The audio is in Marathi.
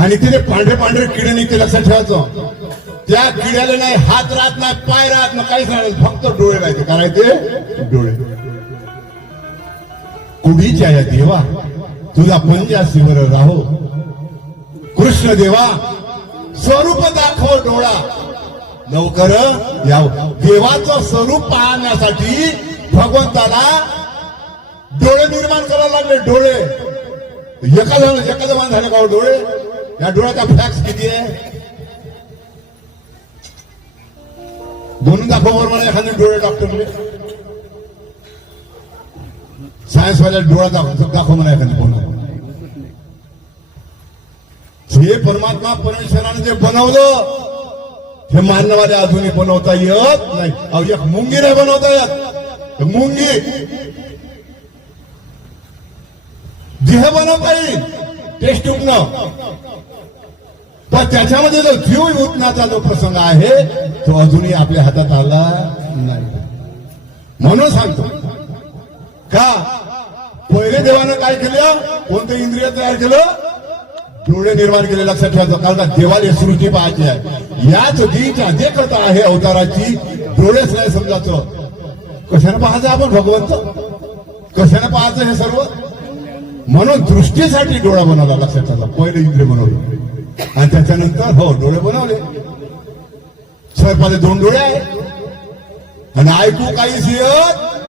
आणि तिथे पांढरे पांढरे किडे निघते, लक्षात ठेवायचं. त्या किड्याला नाही हात राहत नाही, पाय राहत नाही, काहीच नाही, फक्त डोळे राहते. काय राहते? डोळे. कुडीच्या या देवा तुझा पंजासीवर राहो, कृष्ण देवा स्वरूप दाखव डोळा लवकर याव. देवाचं स्वरूप पाहण्यासाठी भगवंताला डोळे निर्माण करायला लागले. डोळे एका जमान झाले का डोळे? या डोळ्याचा फॅक्स किती आहे? दोन दाखव मला एखाद्या डोळे डॉक्टरने सायन्स वाल्या डोळा दाखव म्हणा एखाद्या. हे परमात्मा परमेश्वराने जे बनवलं हे मानवाले अजूनही बनवता येत नाही. अहो एक मुंगी नाही बनवता येत. मुंगी देह बनवता येईल टेस्ट उठणं, पण त्याच्यामध्ये जो जीव उठण्याचा जो प्रसंग आहे तो अजूनही आपल्या हातात आला नाही. म्हणून सांगतो का पहिले देवानं काय केलं? कोणतं इंद्रिय तयार केलं? डोळे निर्माण केले. लक्षात ठेवायचं. कारण का देवाला सृष्टी पाहायची आहे. याच देवीच्या देखत आहे अवताराची डोळेच नाही समजायचं. कशाने पाहायचं आपण भगवंत? कशाने पाहायचं हे सर्व? म्हणून दृष्टीसाठी डोळा बनवला. लक्षात ठेवा. पहिले इंद्रिय बनवले आणि त्याच्यानंतर हो डोळे बनवले. सर्पाचे दोन डोळे आहे आणि ऐकू काहीच येत